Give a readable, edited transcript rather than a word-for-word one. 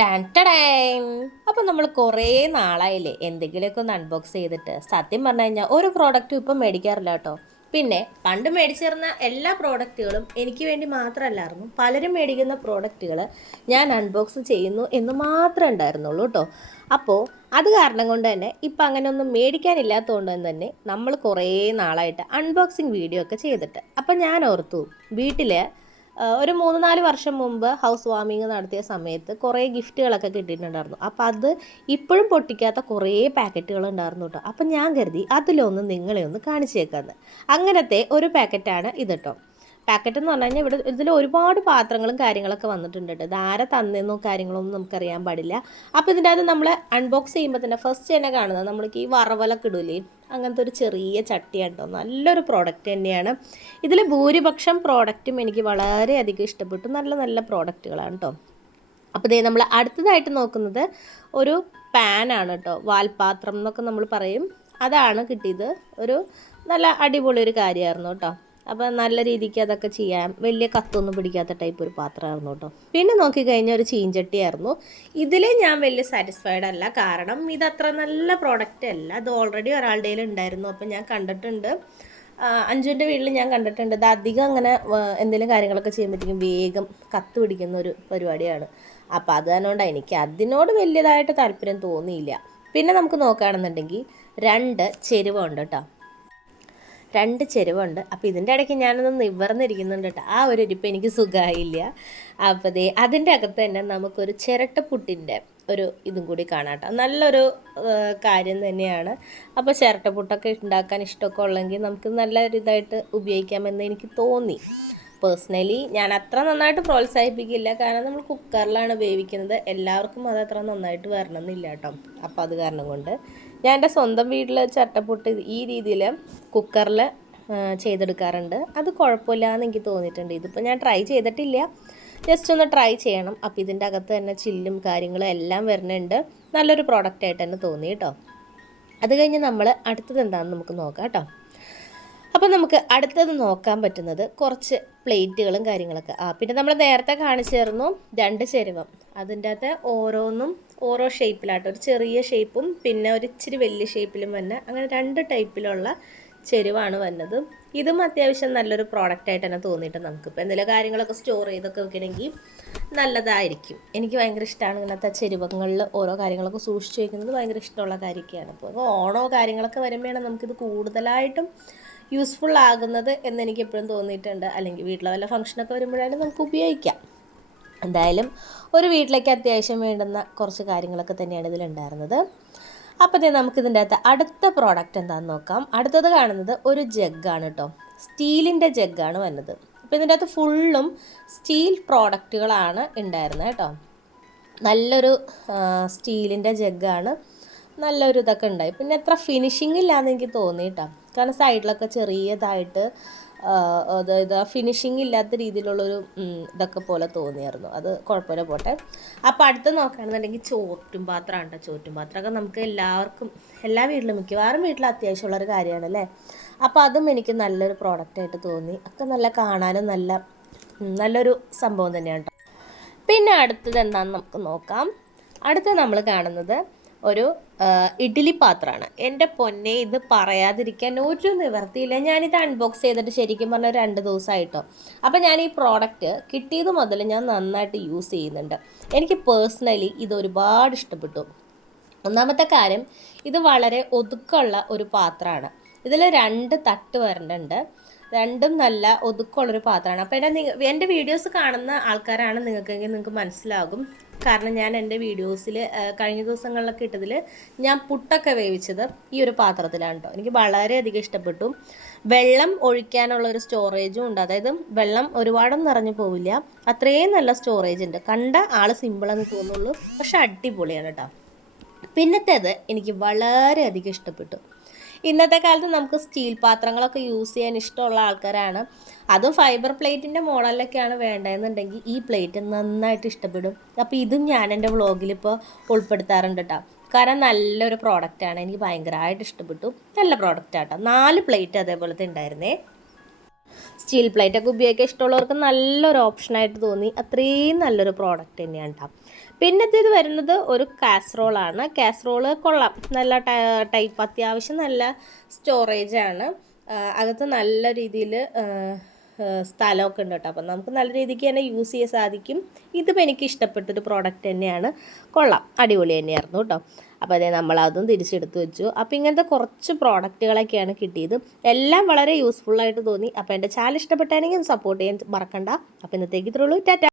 Tan. അപ്പം നമ്മൾ കുറേ നാളായില്ലേ എന്തെങ്കിലുമൊക്കെ ഒന്ന് അൺബോക്സ് ചെയ്തിട്ട്. സത്യം പറഞ്ഞു കഴിഞ്ഞാൽ ഒരു പ്രോഡക്റ്റും ഇപ്പം മേടിക്കാറില്ല കേട്ടോ. പിന്നെ പണ്ട് മേടിച്ചിരുന്ന എല്ലാ പ്രോഡക്റ്റുകളും എനിക്ക് വേണ്ടി മാത്രമല്ലായിരുന്നു, പലരും മേടിക്കുന്ന പ്രോഡക്റ്റുകൾ ഞാൻ അൺബോക്സ് ചെയ്യുന്നു എന്ന് മാത്രമേ ഉണ്ടായിരുന്നുള്ളൂ കേട്ടോ. അപ്പോൾ അത് കാരണം കൊണ്ട് തന്നെ ഇപ്പം അങ്ങനെ ഒന്നും മേടിക്കാനില്ലാത്തതുകൊണ്ട് തന്നെ നമ്മൾ കുറേ നാളായിട്ട് അൺബോക്സിങ് വീഡിയോ ഒക്കെ ചെയ്തിട്ട്. അപ്പം ഞാൻ ഓർത്തു വീട്ടിൽ ഒരു 3-4 വർഷം മുമ്പ് ഹൗസ് വാമിങ് നടത്തിയ സമയത്ത് കുറേ ഗിഫ്റ്റുകളൊക്കെ കിട്ടിയിട്ടുണ്ടായിരുന്നു. അപ്പോൾ അത് ഇപ്പോഴും പൊട്ടിക്കാത്ത കുറേ പാക്കറ്റുകൾ ഉണ്ടായിരുന്നു കേട്ടോ. അപ്പം ഞാൻ കരുതി അതിലൊന്ന് നിങ്ങളെ ഒന്ന് കാണിച്ചേക്കാന്ന്. അങ്ങനത്തെ ഒരു പാക്കറ്റാണ് ഇത് കേട്ടോ. പാക്കറ്റ് എന്ന് പറഞ്ഞു കഴിഞ്ഞാൽ ഇതിൽ ഒരുപാട് പാത്രങ്ങളും കാര്യങ്ങളൊക്കെ വന്നിട്ടുണ്ട് കേട്ടോ. ഇത് ആരെ തന്നെന്നോ കാര്യങ്ങളൊന്നും നമുക്കറിയാൻ പാടില്ല. അപ്പോൾ ഇതിൻ്റെ അത് നമ്മൾ അൺബോക്സ് ചെയ്യുമ്പോൾ തന്നെ ഫസ്റ്റ് തന്നെ കാണുന്നത് നമ്മൾക്ക് ഈ വറവലൊക്കെ ഇടൂലേ, അങ്ങനത്തെ ഒരു ചെറിയ ചട്ടിയാണ് കേട്ടോ. നല്ലൊരു പ്രോഡക്റ്റ് തന്നെയാണ്. ഇതിൽ ഭൂരിപക്ഷം പ്രോഡക്റ്റും എനിക്ക് വളരെയധികം ഇഷ്ടപ്പെട്ടു. നല്ല നല്ല പ്രോഡക്റ്റുകളാണ് കേട്ടോ. അപ്പോൾ ഇതേ നമ്മൾ അടുത്തതായിട്ട് നോക്കുന്നത് ഒരു പാനാണ് കേട്ടോ. വാൽപാത്രം എന്നൊക്കെ നമ്മൾ പറയും, അതാണ് കിട്ടിയത്. ഒരു നല്ല അടിപൊളി ഒരു കാര്യമായിരുന്നു കേട്ടോ. അപ്പോൾ നല്ല രീതിക്ക് അതൊക്കെ ചെയ്യാം. വലിയ കത്തൊന്നും പിടിക്കാത്ത ടൈപ്പ് ഒരു പാത്രമായിരുന്നു കേട്ടോ. പിന്നെ നോക്കിക്കഴിഞ്ഞാൽ ഒരു ചീഞ്ചട്ടിയായിരുന്നു. ഇതിൽ ഞാൻ വലിയ സാറ്റിസ്ഫൈഡ് അല്ല, കാരണം ഇതത്ര നല്ല പ്രോഡക്റ്റ് അല്ല. ഇത് ഓൾറെഡി ഒരാളുടെ ഉണ്ടായിരുന്നു. അപ്പം ഞാൻ കണ്ടിട്ടുണ്ട്, അഞ്ജുവിൻ്റെ വീട്ടിൽ ഞാൻ കണ്ടിട്ടുണ്ട്. ഇത് അധികം അങ്ങനെ എന്തെങ്കിലും കാര്യങ്ങളൊക്കെ ചെയ്യുമ്പോഴത്തേക്കും വേഗം കത്ത് പിടിക്കുന്ന ഒരു പരിപാടിയാണ്. അപ്പോൾ അത് കാരണം എനിക്ക് അതിനോട് വലിയതായിട്ട് താല്പര്യം തോന്നിയില്ല. പിന്നെ നമുക്ക് നോക്കുകയാണെന്നുണ്ടെങ്കിൽ 2 ചെരുവുണ്ട് കേട്ടോ. 2 ചെരുവുണ്ട്. അപ്പോൾ ഇതിൻ്റെ ഇടയ്ക്ക് ഞാനൊന്ന് നിവർന്നിരിക്കുന്നുണ്ട് കേട്ടോ. ആ ഒരു ഇരിപ്പ് എനിക്ക് സുഖമായില്ല. അപ്പോൾ അതിൻ്റെ അകത്ത് തന്നെ നമുക്കൊരു ചിരട്ടപ്പുട്ടിൻ്റെ ഒരു ഇതും കൂടി കാണാം കേട്ടോ. നല്ലൊരു കാര്യം തന്നെയാണ്. അപ്പോൾ ചിരട്ടപ്പുട്ടൊക്കെ ഉണ്ടാക്കാൻ ഇഷ്ടമൊക്കെ ഉള്ളെങ്കിൽ നമുക്ക് നല്ല ഒരു ഇതായിട്ട് ഉപയോഗിക്കാമെന്ന് എനിക്ക് തോന്നി. പേഴ്സണലി ഞാൻ അത്ര നന്നായിട്ട് പ്രോത്സാഹിപ്പിക്കില്ല, കാരണം നമ്മൾ കുക്കറിലാണ് വേവിക്കുന്നത്. എല്ലാവർക്കും അത് അത്ര നന്നായിട്ട് വരണമെന്നില്ല കേട്ടോ. അപ്പോൾ അത് കാരണം കൊണ്ട് ഞാൻ എൻ്റെ സ്വന്തം വീട്ടിൽ ചട്ടപ്പൊട്ട് ഈ രീതിയിൽ കുക്കറിൽ ചെയ്തെടുക്കാറുണ്ട്. അത് കുഴപ്പമില്ല എന്ന് എനിക്ക് തോന്നിയിട്ടുണ്ട്. ഇതിപ്പോൾ ഞാൻ ട്രൈ ചെയ്തിട്ടില്ല, ജസ്റ്റ് ഒന്ന് ട്രൈ ചെയ്യണം. അപ്പോൾ ഇതിൻ്റെ അകത്ത് തന്നെ ചില്ലും കാര്യങ്ങളും എല്ലാം വരുന്നുണ്ട്. നല്ലൊരു പ്രോഡക്റ്റായിട്ട് തന്നെ തോന്നി കേട്ടോ. അത് കഴിഞ്ഞ് നമ്മൾ അടുത്തത് എന്താണെന്ന് നമുക്ക് നോക്കാം കേട്ടോ. അപ്പോൾ നമുക്ക് അടുത്തത് നോക്കാൻ പറ്റുന്നത് കുറച്ച് പ്ലേറ്റുകളും കാര്യങ്ങളൊക്കെ. പിന്നെ നമ്മൾ നേരത്തെ കാണിച്ചിരുന്നു 2 ചെരുവം. അതിൻ്റെ അകത്ത് ഓരോന്നും ഓരോ ഷേപ്പിലാട്ടോ. ഒരു ചെറിയ ഷേപ്പും പിന്നെ ഒരു ഇച്ചിരി വലിയ ഷേപ്പിലും വന്നെ, അങ്ങനെ 2 ടൈപ്പിലുള്ള ചെരുവാണ് വന്നത്. ഇതും അത്യാവശ്യം നല്ലൊരു പ്രോഡക്റ്റായിട്ട് തന്നെ തോന്നിയിട്ട് നമുക്കിപ്പോൾ എന്തെങ്കിലും കാര്യങ്ങളൊക്കെ സ്റ്റോർ ചെയ്തൊക്കെ വെക്കണമെങ്കിൽ നല്ലതായിരിക്കും. എനിക്ക് ഭയങ്കര ഇഷ്ടമാണ് ഇങ്ങനത്തെ ചെരുവങ്ങളിൽ ഓരോ കാര്യങ്ങളൊക്കെ സൂക്ഷിച്ച് വയ്ക്കുന്നത്. ഭയങ്കര ഇഷ്ടമുള്ള കാര്യമൊക്കെയാണ്. അപ്പോൾ ഓണോ കാര്യങ്ങളൊക്കെ വരുമ്പോഴാണ് നമുക്കിത് കൂടുതലായിട്ടും യൂസ്ഫുൾ ആകുന്നത് എന്നെനിക്ക് എപ്പോഴും തോന്നിയിട്ടുണ്ട്. അല്ലെങ്കിൽ വീട്ടിലെ വല്ല ഫംഗ്ഷനൊക്കെ വരുമ്പോഴാണ് നമുക്ക് ഉപയോഗിക്കാം. എന്തായാലും ഒരു വീട്ടിലേക്ക് അത്യാവശ്യം വേണ്ടുന്ന കുറച്ച് കാര്യങ്ങളൊക്കെ തന്നെയാണ് ഇതിലുണ്ടായിരുന്നത്. അപ്പോൾ നമുക്കിതിൻ്റെ അകത്ത് അടുത്ത പ്രോഡക്റ്റ് എന്താണെന്ന് നോക്കാം. അടുത്തത് കാണുന്നത് ഒരു ജഗ്ഗാണ് കേട്ടോ. സ്റ്റീലിൻ്റെ ജഗ്ഗാണ് വന്നത്. അപ്പോൾ ഇതിൻ്റെ അകത്ത് ഫുള്ളും സ്റ്റീൽ പ്രോഡക്റ്റുകളാണ് ഉണ്ടായിരുന്നത് കേട്ടോ. നല്ലൊരു സ്റ്റീലിൻ്റെ ജഗ്ഗാണ്. നല്ലൊരു ഇതൊക്കെ ഉണ്ടായി. പിന്നെ എത്ര ഫിനിഷിംഗ് ഇല്ലയെന്ന് എനിക്ക് തോന്നി കേട്ടോ. കാരണം സൈഡിലൊക്കെ ചെറിയതായിട്ട് അതായത് ഫിനിഷിംഗ് ഇല്ലാത്ത രീതിയിലുള്ളൊരു ഇതൊക്കെ പോലെ തോന്നിയായിരുന്നു. അത് കുഴപ്പമില്ല, പോട്ടെ. അപ്പോൾ അടുത്ത് നോക്കുകയാണെന്നുണ്ടെങ്കിൽ ചോറ്റും പാത്രമാണ് കേട്ടോ. ചോറ്റും പാത്രമൊക്കെ നമുക്ക് എല്ലാ വീട്ടിലും മിക്കവാറും വീട്ടിൽ അത്യാവശ്യമുള്ളൊരു കാര്യമാണ് അല്ലേ. അപ്പോൾ അതും എനിക്ക് നല്ലൊരു പ്രോഡക്റ്റായിട്ട് തോന്നി. ഒക്കെ നല്ല കാണാനും നല്ലൊരു സംഭവം തന്നെയാണ് കേട്ടോ. പിന്നെ അടുത്തത് എന്താണെന്ന് നമുക്ക് നോക്കാം. അടുത്ത് നമ്മൾ കാണുന്നത് ഒരു ഇഡ്ഡലി പാത്രമാണ്. എൻ്റെ പൊന്നെ, ഇത് പറയാതിരിക്കാൻ ഒരു നിവർത്തിയില്ല. ഞാനിത് അൺബോക്സ് ചെയ്തിട്ട് ശരിക്കും പറഞ്ഞാൽ 2 ദിവസമായിട്ടോ. അപ്പോൾ ഞാൻ ഈ പ്രോഡക്റ്റ് കിട്ടിയത് മുതൽ ഞാൻ നന്നായിട്ട് യൂസ് ചെയ്യുന്നുണ്ട്. എനിക്ക് പേഴ്സണലി ഇത് ഒരുപാട് ഇഷ്ടപ്പെട്ടു. ഒന്നാമത്തെ കാര്യം, ഇത് വളരെ ഒതുക്കമുള്ള ഒരു പാത്രമാണ്. ഇതിൽ 2 തട്ട് വരുന്നുണ്ട്. രണ്ടും നല്ല ഒതുക്കമുള്ളൊരു പാത്രമാണ്. അപ്പോൾ എൻ്റെ വീഡിയോസ് കാണുന്ന ആൾക്കാരാണ് നിങ്ങൾക്കെങ്കിൽ നിങ്ങൾക്ക് മനസ്സിലാകും. കാരണം ഞാൻ എൻ്റെ വീഡിയോസിൽ കഴിഞ്ഞ ദിവസങ്ങളിലൊക്കെ ഇട്ടതിൽ ഞാൻ പുട്ടൊക്കെ വേവിച്ചത് ഈ ഒരു പാത്രത്തിലാണ് കേട്ടോ. എനിക്ക് വളരെയധികം ഇഷ്ടപ്പെട്ടു. വെള്ളം ഒഴിക്കാനുള്ളൊരു സ്റ്റോറേജും ഉണ്ട്. അതായത് വെള്ളം ഒരുപാടൊന്നും നിറഞ്ഞു പോവില്ല, അത്രയും നല്ല സ്റ്റോറേജ് ഉണ്ട്. കണ്ട ആൾ സിമ്പിളെന്ന് തോന്നുള്ളൂ, പക്ഷെ അടിപൊളിയാണ് കേട്ടോ. പിന്നത്തേത് എനിക്ക് വളരെയധികം ഇഷ്ടപ്പെട്ടു. ഇന്നത്തെ കാലത്ത് നമുക്ക് സ്റ്റീൽ പാത്രങ്ങളൊക്കെ യൂസ് ചെയ്യാൻ ഇഷ്ടമുള്ള ആൾക്കാരാണ്. അതും ഫൈബർ പ്ലേറ്റിൻ്റെ മോഡലൊക്കെയാണ് വേണ്ടതെന്നുണ്ടെങ്കിൽ ഈ പ്ലേറ്റ് നന്നായിട്ട് ഇഷ്ടപ്പെടും. അപ്പോൾ ഇതും ഞാൻ എൻ്റെ വ്ളോഗിൽ ഇപ്പോൾ ഉൾപ്പെടുത്താറുണ്ട് കേട്ടോ. കാരണം നല്ലൊരു പ്രോഡക്റ്റാണ്, എനിക്ക് ഭയങ്കരമായിട്ട് ഇഷ്ടപ്പെട്ടു. നല്ല പ്രോഡക്റ്റാട്ടോ. 4 പ്ലേറ്റ് അതേപോലത്തെ ഉണ്ടായിരുന്നേ. സ്റ്റീൽ പ്ലേറ്റൊക്കെ ഉപയോഗിക്കാൻ ഇഷ്ടമുള്ളവർക്ക് നല്ലൊരു ഓപ്ഷനായിട്ട് തോന്നി. അത്രയും നല്ലൊരു പ്രോഡക്റ്റ് തന്നെയാണ് കേട്ടോ. പിന്നത്തേത് വരുന്നത് ഒരു കാസറോളാണ്. കാസറോള് കൊള്ളാം, നല്ല ടൈപ്പ്, അത്യാവശ്യം നല്ല സ്റ്റോറേജാണ്. അകത്ത് നല്ല രീതിയിൽ സ്ഥലമൊക്കെ ഉണ്ട് കേട്ടോ. അപ്പം നമുക്ക് നല്ല രീതിക്ക് തന്നെ യൂസ് ചെയ്യാൻ സാധിക്കും. ഇതിപ്പോൾ എനിക്ക് ഇഷ്ടപ്പെട്ടൊരു പ്രോഡക്റ്റ് തന്നെയാണ്. കൊള്ളാം, അടിപൊളി തന്നെയായിരുന്നു കേട്ടോ. അപ്പോൾ അതേ നമ്മളതും തിരിച്ചെടുത്ത് വെച്ചു. അപ്പോൾ ഇങ്ങനത്തെ കുറച്ച് പ്രോഡക്റ്റുകളൊക്കെയാണ് കിട്ടിയത്. എല്ലാം വളരെ യൂസ്ഫുള്ളായിട്ട് തോന്നി. അപ്പോൾ എൻ്റെ ചാനൽ ഇഷ്ടപ്പെട്ടാണെങ്കിൽ സപ്പോർട്ട് ചെയ്യാൻ മറക്കണ്ട. അപ്പോൾ ഇന്നത്തേക്ക് ഇത്രയുള്ളൂ. ടാറ്റ.